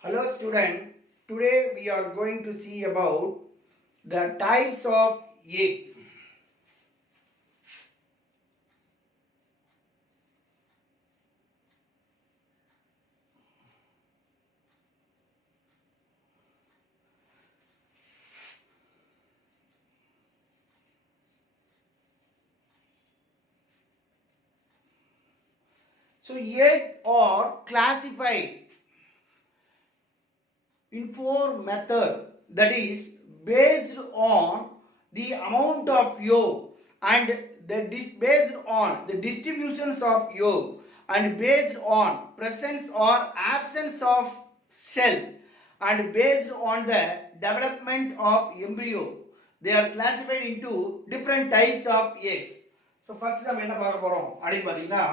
Hello student, today we are going to see about the types of egg. So egg are classified in four method, that is based on the amount of yolk and based on the distributions of yolk and based on presence or absence of shell and based on the development of embryo. They are classified into different types of eggs. So first நம்ம என்ன பார்க்க போறோம் அப்படி பாத்தீங்கன்னா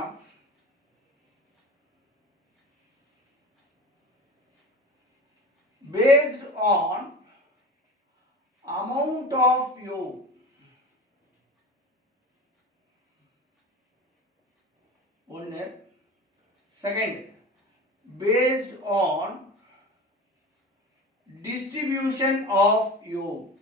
based on amount of yolk. One. Second, based on distribution of yolk.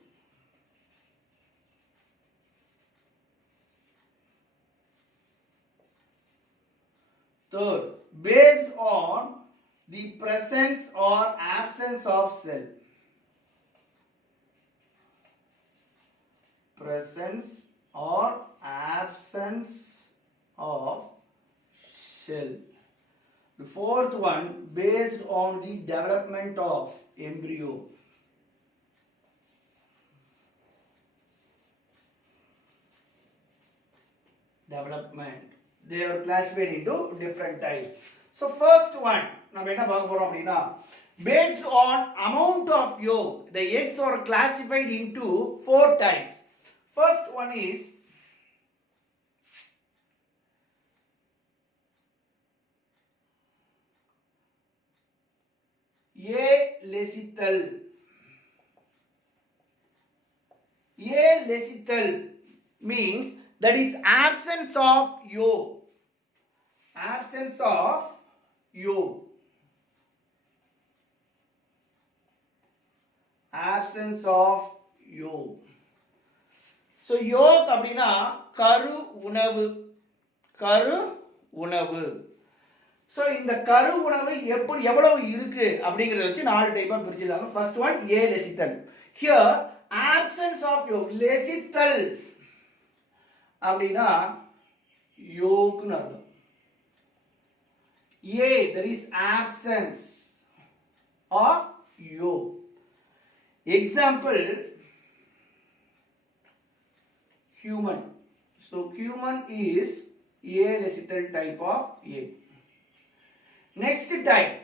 Third, based on the presence or absence of cell. Presence or absence of shell. The fourth one, based on the development of embryo. Development. They are classified into different types. So first one, நம்ம என்ன பார்க்க போறோம் அப்படினா based on amount of yolk, the eggs are classified into four types. First one is alecital. Alecital means that is absence of yolk. Absence of yolk. Absence of yolk. So yolk அப்படினா கரு உணவு. கரு உணவு. So இந்த கரு உணவு எவ்வளவு இருக்கு அப்படிங்கறத வச்சு நாலு டைப்பா பிரிச்சிருக்காங்க. First one alecital. Here absence of yolk. lecital அப்படினா yolkனு அர்த்தம். There is absence of yolk. Example, human. So human is alecital type of egg. Next type,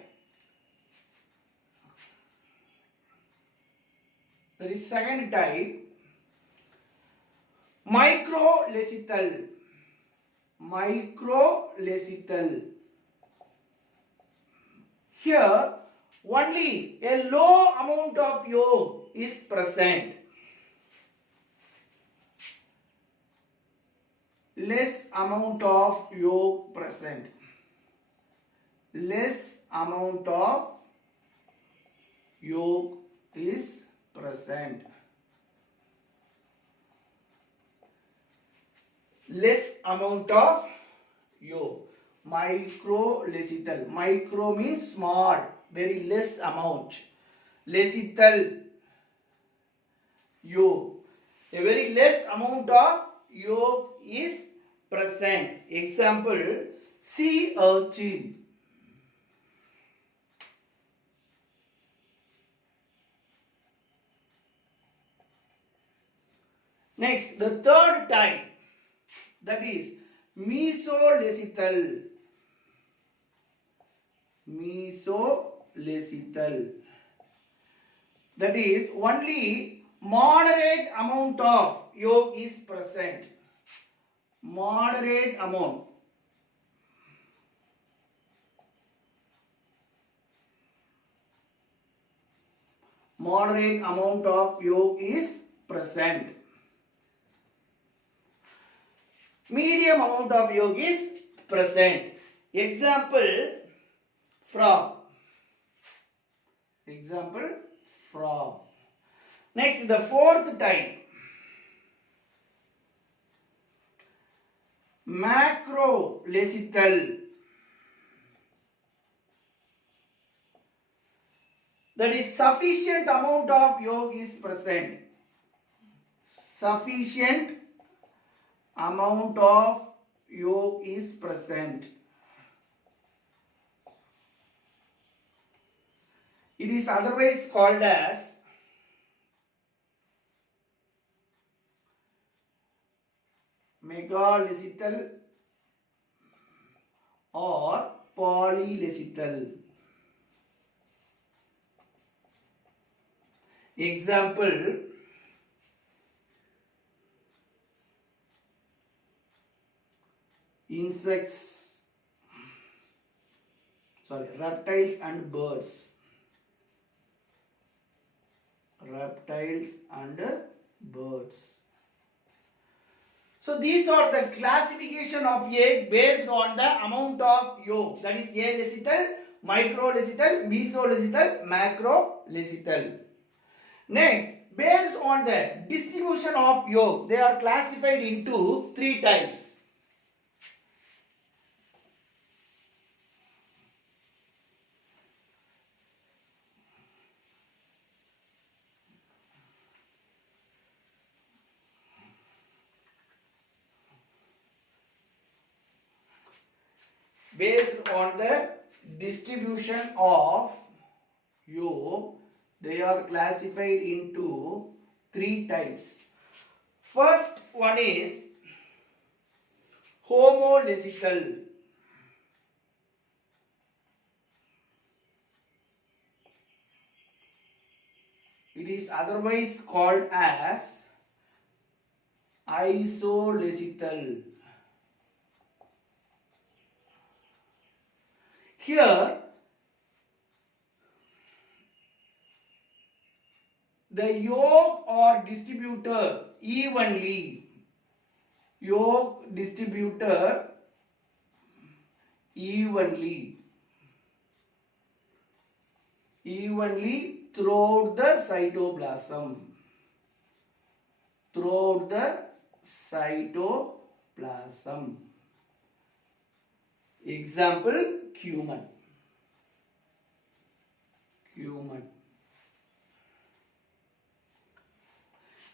there is second type, microlecital. Microlecital. Here only a low amount of yolk is present. Less amount of yolk present. Less amount of yolk is present. Less amount of yolk. Microlecital. Micro means small, very less amount. Lecital, yolk. A very less amount of yolk is present. Example, sea urchin. Next, the third type, that is mesolecital. Mesolecital. That is only moderate amount of yolk is present. Moderate amount. Moderate amount of yolk is present. Medium amount of yolk is present. Example, frog. Example, frog. Next, the fourth type, macrolecital. That is, sufficient amount of yolk is present. Sufficient amount of yolk is present. It is otherwise called as megalecital or polylecital. Example, reptiles and birds. Reptiles and birds. So these are the classification of egg based on the amount of yolk. That is alecital, microlecital, mesolecital, macrolecital. Next, based on the distribution of yolk, they are classified into three types. Based on the distribution of yolk, they are classified into three types. First one is homolecital. It is otherwise called as isolecital. Here, the yolk are distributed evenly. Yolk distributed evenly throughout the cytoplasm. Throughout the cytoplasm. Example, cumin.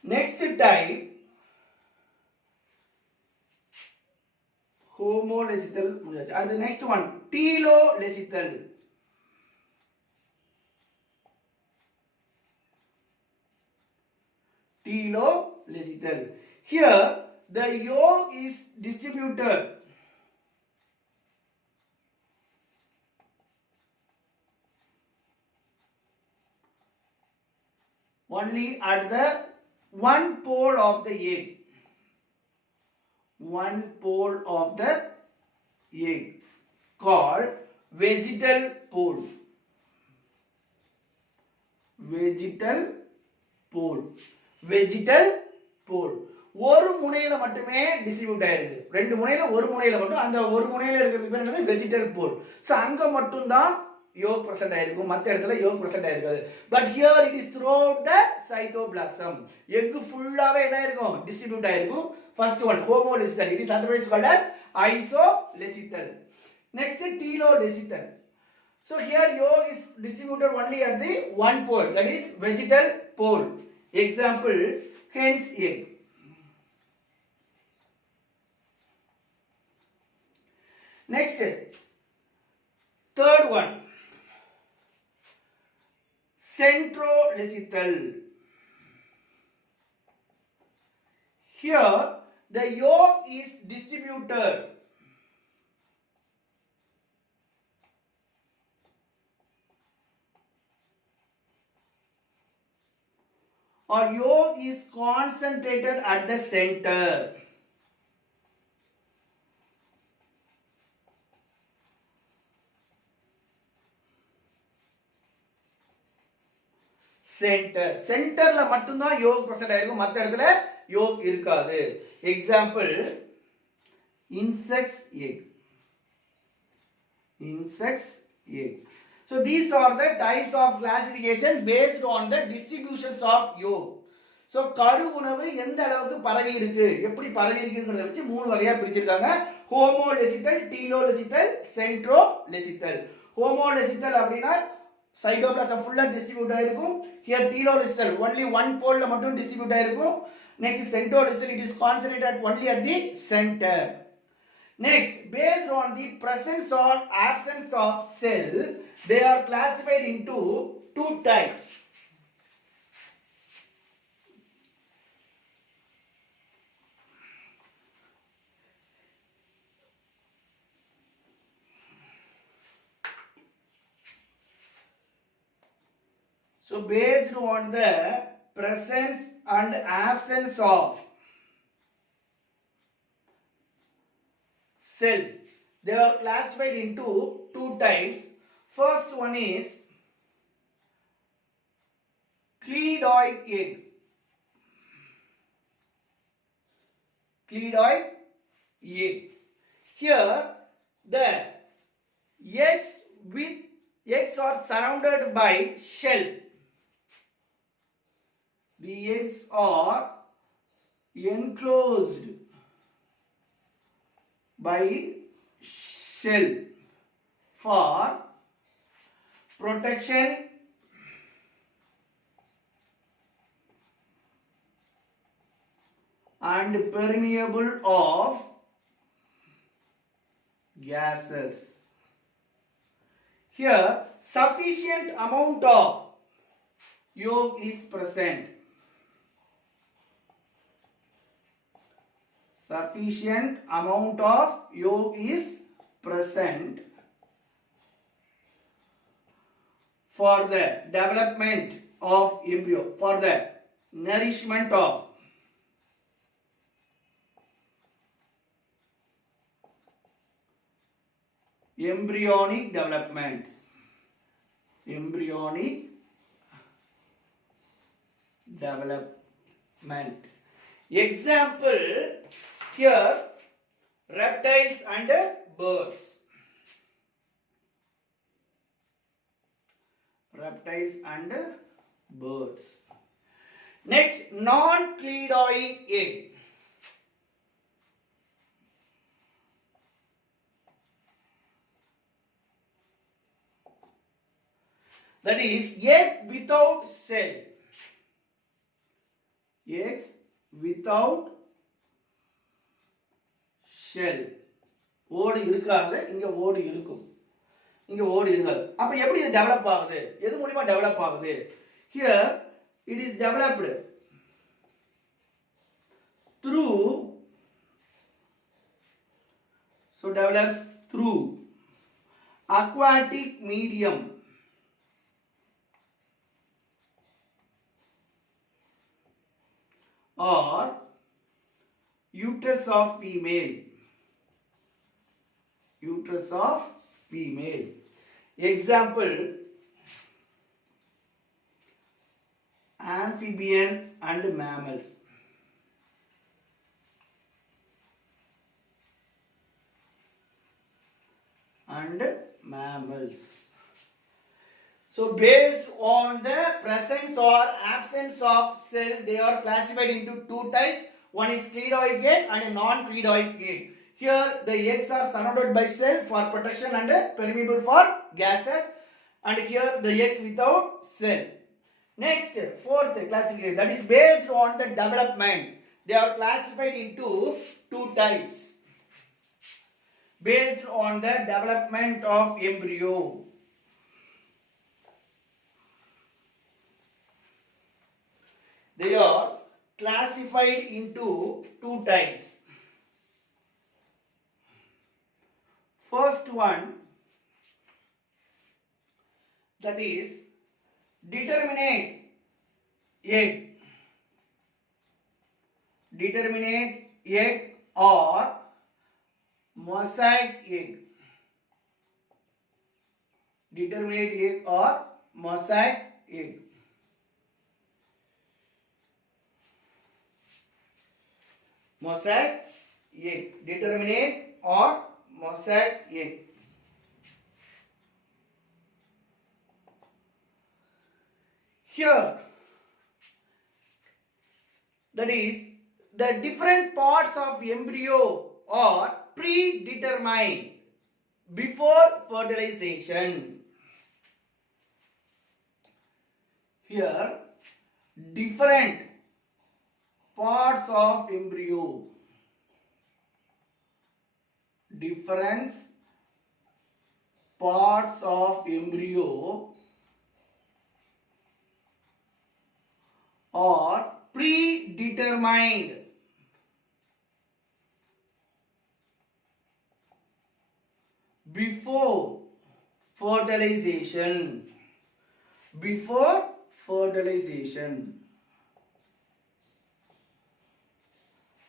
Next type, homolecital. And the next one, telolecital. Telolecital. Here, the yolk is distributed only at the one pole of the egg. One pole of the egg called vegetal pole. Vegetal pole. ஒரு முனையில மட்டுமே distribute ஆயிருக்கு. ரெண்டு முனையில ஒரு முனையில மட்டும், அந்த ஒரு முனையில இருக்கிறது பேர் என்னது? வெஜிடல் போல். சோ அங்க மட்டும் தான் yolk present ஆயிருக்கும், மத்த இடத்துல yolk present ஆயிருக்காது. But here it is throughout the cytoplasm. egg ஃபுல்லாவே என்ன இருக்கும்? டிஸ்ட்ரிபியூட் ஆயிருக்கும். First one, homolecital. It is otherwise called as isolecital. Next, telolecital. So here yolk is distributed only at the one pole, that is vegetal pole. Example, hen's egg. Next, third one, centrolecital. Here the yolk is distributed or yolk is concentrated at the center. சென்டர்ல மட்டும் தான் yolk present ஆயிருக்கும், மத்த இடத்துல yolk இருக்காது. Example, insect's egg. So these are the types of classification based on the distributions of yolk. So கரு உணவு எந்த அளவுக்கு பரவி இருக்கு, எப்படி பரவி இருக்குங்கிறத வச்சு மூணு வகையா பிரிச்சிருக்காங்க. ஹோமோலெசித்தல், டீலோலெசித்தல், சென்ட்ரோலெசித்தல். ஹோமோலெசித்தல் அப்படின்னா சைட்டோபிளாசம் ஃபுல்லா டிஸ்ட்ரிபியூட் ஆயிருக்கும். ஹியர் டீலோலெசித்தல் ஒன்லி ஒன் போல்ல மட்டும் டிஸ்ட்ரிபியூட் ஆயிருக்கும். Next centrolecithal, it is concentrated only at the center. Next, based on the presence or absence of cell, they are classified into two types. So based on the presence and absence of cell, they are classified into two types. First one is cledoid egg. Cledoid egg. Here the eggs are surrounded by shell. The eggs are enclosed by shell for protection and permeable of gases. Here sufficient amount of yolk is present. Sufficient amount of yolk is present for the development of embryo, for the nourishment of embryonic development. Embryonic development. Example, here reptiles and birds. Reptiles and birds. Next, non-cledoid egg. That is egg without cell. Eggs without shell. ஓடு இருக்காது, இங்க ஓடு இருக்கும், இங்க ஓடு இருக்காது. அப்ப எப்படி இது டெவலப் ஆகுது, எது மூலமா டெவலப் ஆகுது? Here it is developed through, so develops through aquatic medium or uterus of female. Uterus of female. Example, amphibian and mammals. And mammals. So based on the presence or absence of cell, they are classified into two types. One is cledoid egg and a non-cledoid egg. Here the eggs are surrounded by cell for protection and permeable for gases, and here the eggs without cell. Next, fourth classification, that is based on the development. They are classified into two types based on the development of embryo. They are classified into two types. First one, that is determinate egg. Determinate egg or mosaic egg. Determinate egg or mosaic egg. Mosaic egg. Determinate or mosaic egg. Here, that is, the different parts of embryo are predetermined before fertilization. Here, different parts of embryo, different parts of embryo are predetermined before fertilization. Before fertilization.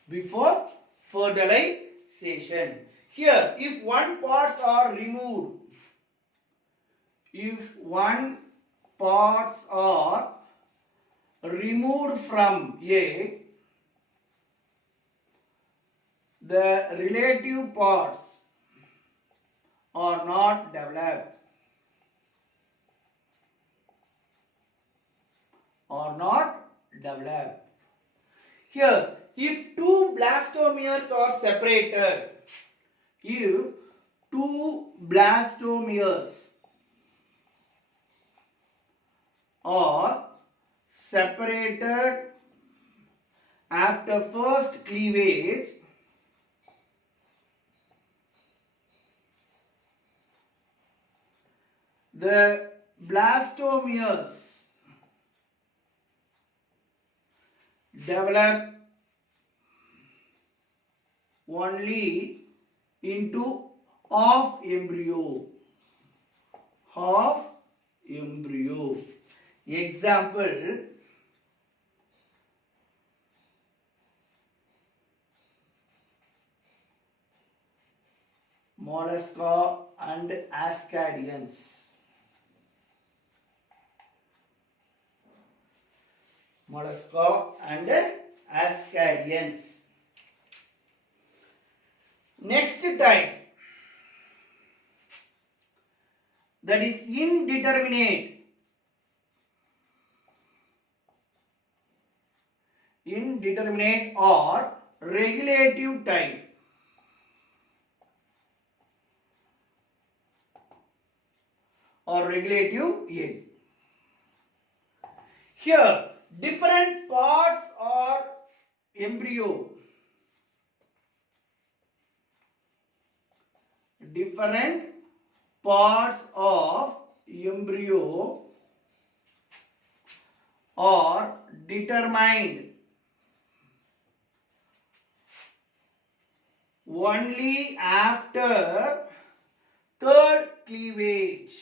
Before fertilization. Here, if one parts are removed, if one parts are removed from A, the relative parts are not developed. Are not developed. Here, if two blastomeres are separated, if two blastomeres are separated after first cleavage, the blastomeres develop only into half embryo. Half embryo. Example, mollusca and ascadians. Mollusca and ascadians. Next type, that is indeterminate. Indeterminate or regulative type. Or regulative egg. Here, different parts are embryo. Different parts of embryo are determined only after third cleavage.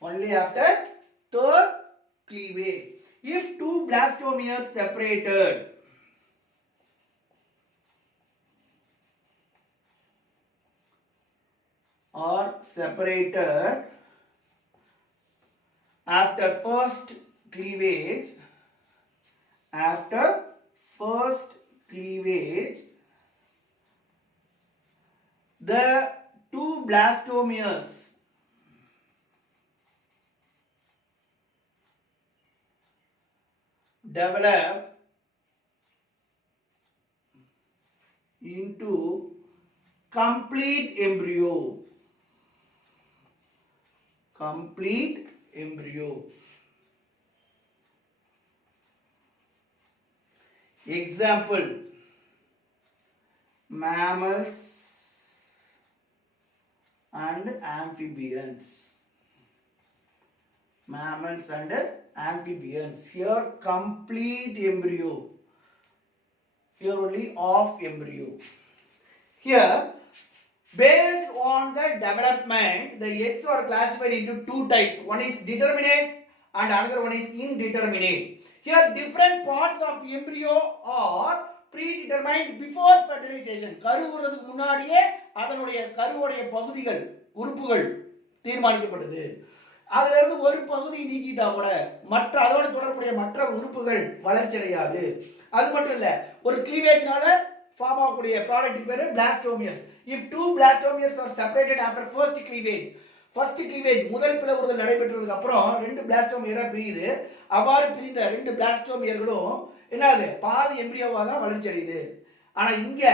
Only after third cleavage. If two blastomeres separated, are separated after first cleavage, the two blastomeres develop into complete embryo. Complete embryo. Example, mammals and amphibians. Mammals and amphibians. Here complete embryo. Here only half embryo. Here, based on the development, the eggs are classified into two types. One is determinate and another one is indeterminate. Here, different parts of embryo are predetermined before fertilization. கருவுறதுக்கு முன்னாடியே அதனுடைய கருவுடைய பகுதிகள் உறுப்புகள் தீர்மானிக்கப்படுது. அதுல இருந்து ஒரு பகுதி நீக்கிட்டா கூட மற்ற அதோட தொடர்புடைய மற்ற உறுப்புகள் வளர்ச்சி அடையாது. அது மட்டும் இல்ல, ஒரு கிளீவேஜ்னால ஃபார்ம் ஆகக்கூடிய ப்ராடக்ட் பேரு blastomeres. If two blastomeres are separated after first cleavage, first cleavage முதல் பிளவுறுதல் நடைபெற்றதுக்கு அப்புறம் ரெண்டு பிளாஸ்டோமியரா பிரியுது. அவ்வாறு பிரிந்த ரெண்டு பிளாஸ்டோமியர்களும் என்னது பாதி எம்பிரியோவா தான் வளர்ச்சி அடையுது. ஆனா இங்க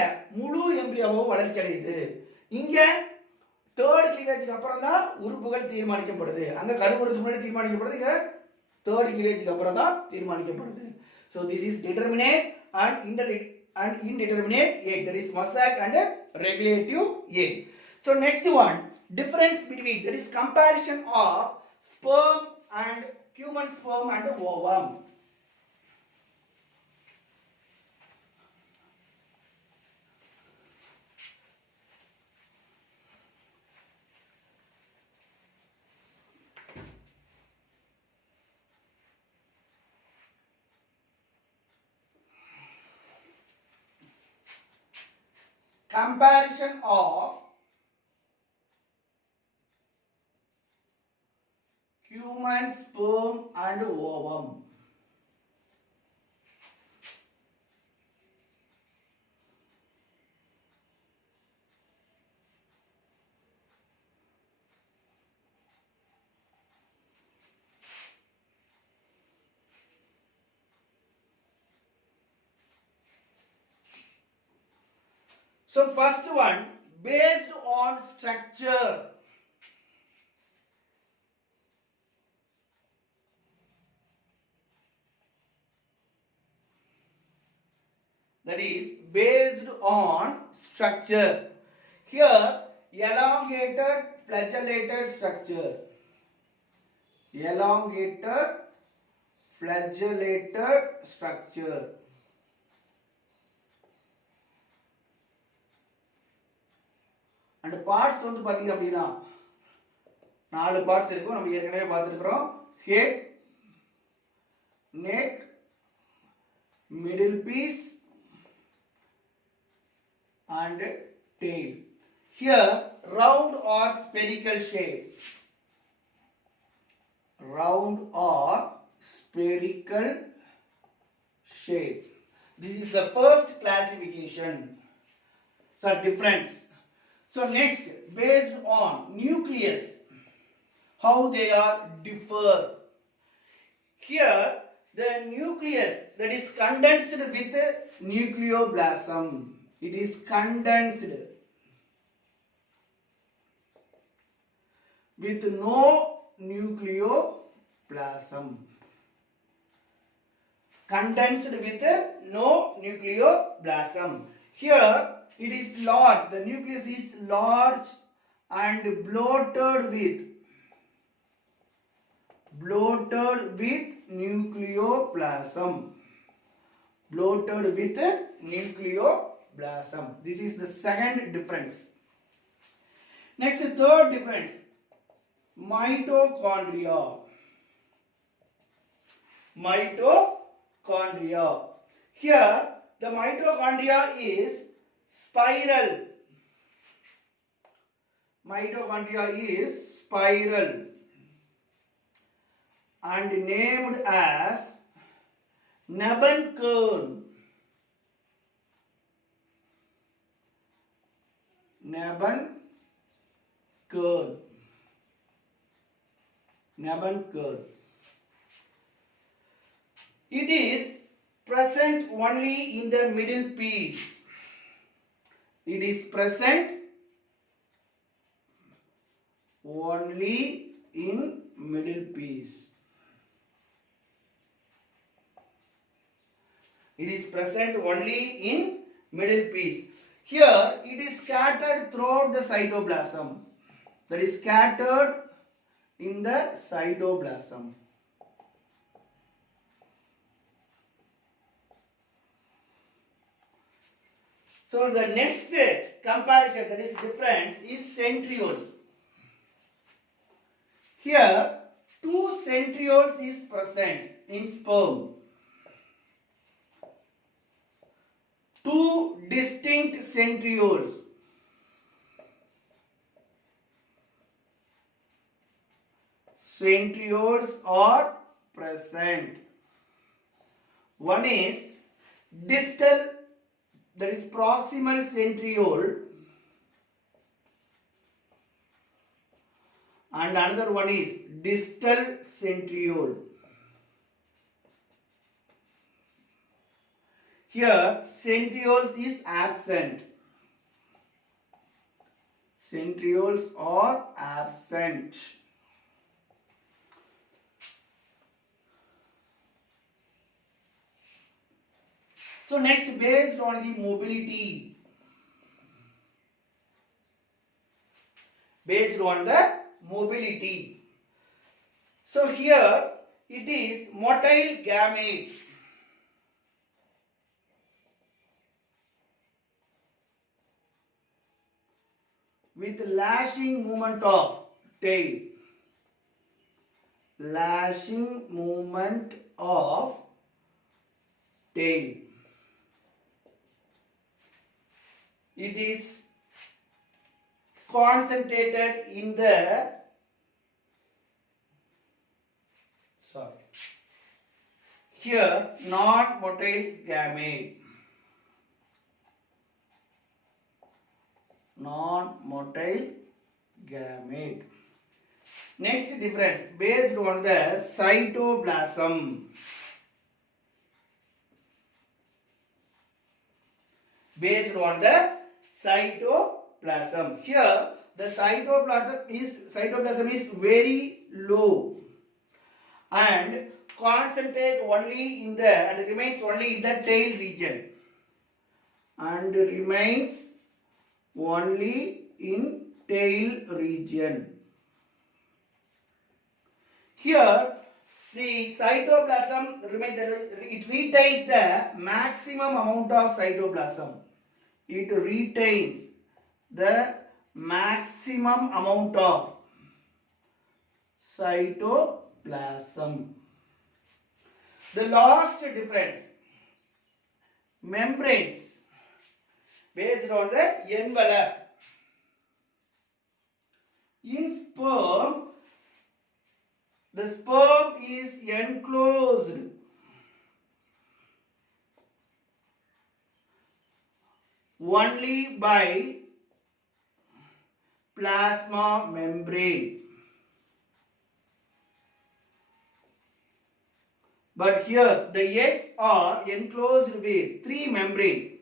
முழு எம்பிரியோவாவும் வளர்ச்சி அடையுது. இங்க தேர்ட் கிளீவேஜுக்கு அப்புறம் தான் உறுப்புகள் தீர்மானிக்கப்படுது. அங்க கருவுறுதலுக்கு முன்னாடி தீர்மானிக்கப்படுது, இங்க தேர்ட் கிளீவேஜுக்கு அப்புறம் தான் தீர்மானிக்கப்படுது. So this is determinate and indeterminate egg, that is mosaic and regulative egg. So next one, difference between, that is comparison of sperm and human sperm and ovum. Comparison of human sperm and ovum. So first one, based on structure. That is based on structure. Here elongated flagellated structure. Elongated flagellated structure. And parts வந்து பாத்தீங்க அப்படினா நாலு parts இருக்கும். நம்ம ஏற்கனவே பார்த்திருக்கிறோம். Head, neck, middle piece and tail. Here round or spherical shape. Round or spherical shape. This is the first classification. So difference. So next, based on nucleus, how they are differ. Here the nucleus, that is condensed with nucleoblasm. It is condensed with no nucleoplasm. Condensed with no nucleoplasm. Here it is large, the nucleus is large and bloated with nucleoplasm. Bloated with nucleoplasm. This is the second difference. Next, third difference, mitochondria. Mitochondria. Here the mitochondria is spiral. Mitochondria is spiral and named as Nebenkern. Nebenkern. It is present only in the middle piece. It is present only in middle piece. It is present only in middle piece. Here it is scattered throughout the cytoplasm. That is scattered in the cytoplasm. So the next comparison, that is difference, is centrioles. Here two centrioles is present in sperm. Two distinct centrioles. Centrioles are present. One is distal, that is proximal centriole. and another one is distal centriole. Here centrioles is absent. Centrioles are absent. So next, based on the mobility, based on the mobility. So here it is motile gamete. With lashing movement of tail. Lashing movement of tail. It is concentrated in the here non-motile gamete. Non-motile gamete. Next difference based on the cytoplasm. Based on the cytoplasm. Here the cytoplasm is very low and concentrate only in the and remains only in the tail region. And remains only in tail region. Here the cytoplasm remains, it retains the maximum amount of cytoplasm. It retains the maximum amount of cytoplasm. The last difference, membranes based on the envelope. In sperm, the sperm is enclosed only by plasma membrane. But here the eggs are enclosed with three membrane.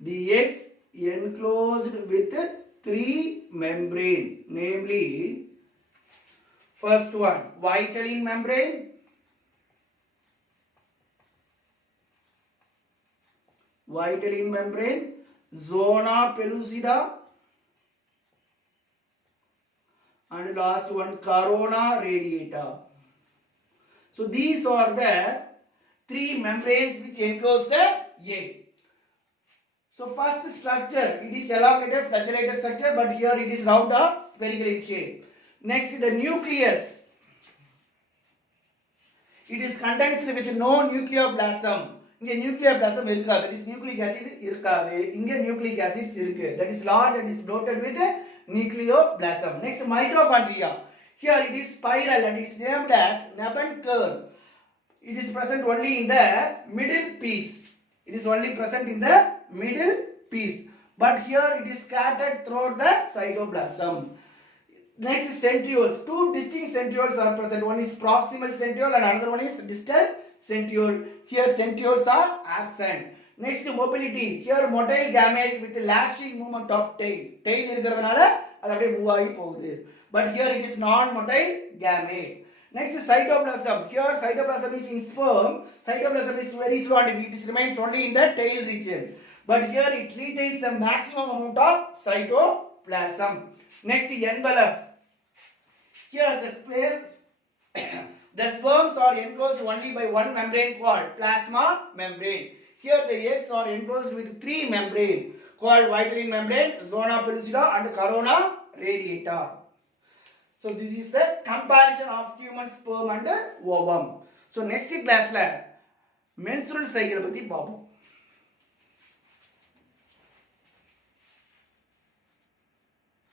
The eggs enclosed with three membrane, namely first one Vitelline membrane, Vitelline membrane, zona pellucida, and last one corona radiata. So these are the three membranes which enclose the egg. So first structure, it is elongated flagellated structure, but here it is round or spherical in shape. Next, the nucleus. It is condensed with no nucleoplasm. Inge nucleoplasm irukadu. That is nucleic acid irukadu. Inge nucleic acids irukku. That is large and is bloated with nucleoplasm. Next, mitochondria. Here it is spiral and it is named as Nebenker. It is present only in the middle piece. It is only present in the middle piece. But here it is scattered throughout the cytoplasm. Next, centrioles. Two distinct centrioles are present. One is proximal centriole and another one is distal centriole. Here centrioles are absent. Next, mobility. Here motile gamete with lashing movement of tail. Tail irukradhanaala adu apdiye move aagi pogudu. But here it is non-motile gamete. Next, cytoplasm. Here cytoplasm is in sperm. Cytoplasm is very slow and it remains only in the tail region. But here it retains the maximum amount of cytoplasm. Next, envelope. Here the sperms are enclosed only by one membrane called plasma membrane. Here the eggs are enclosed with three membrane called Vitelline membrane, zona pellucida and corona radiata. So this is the comparison of human sperm and ovum. So next class la menstrual cycle பத்தி பாப்போம்.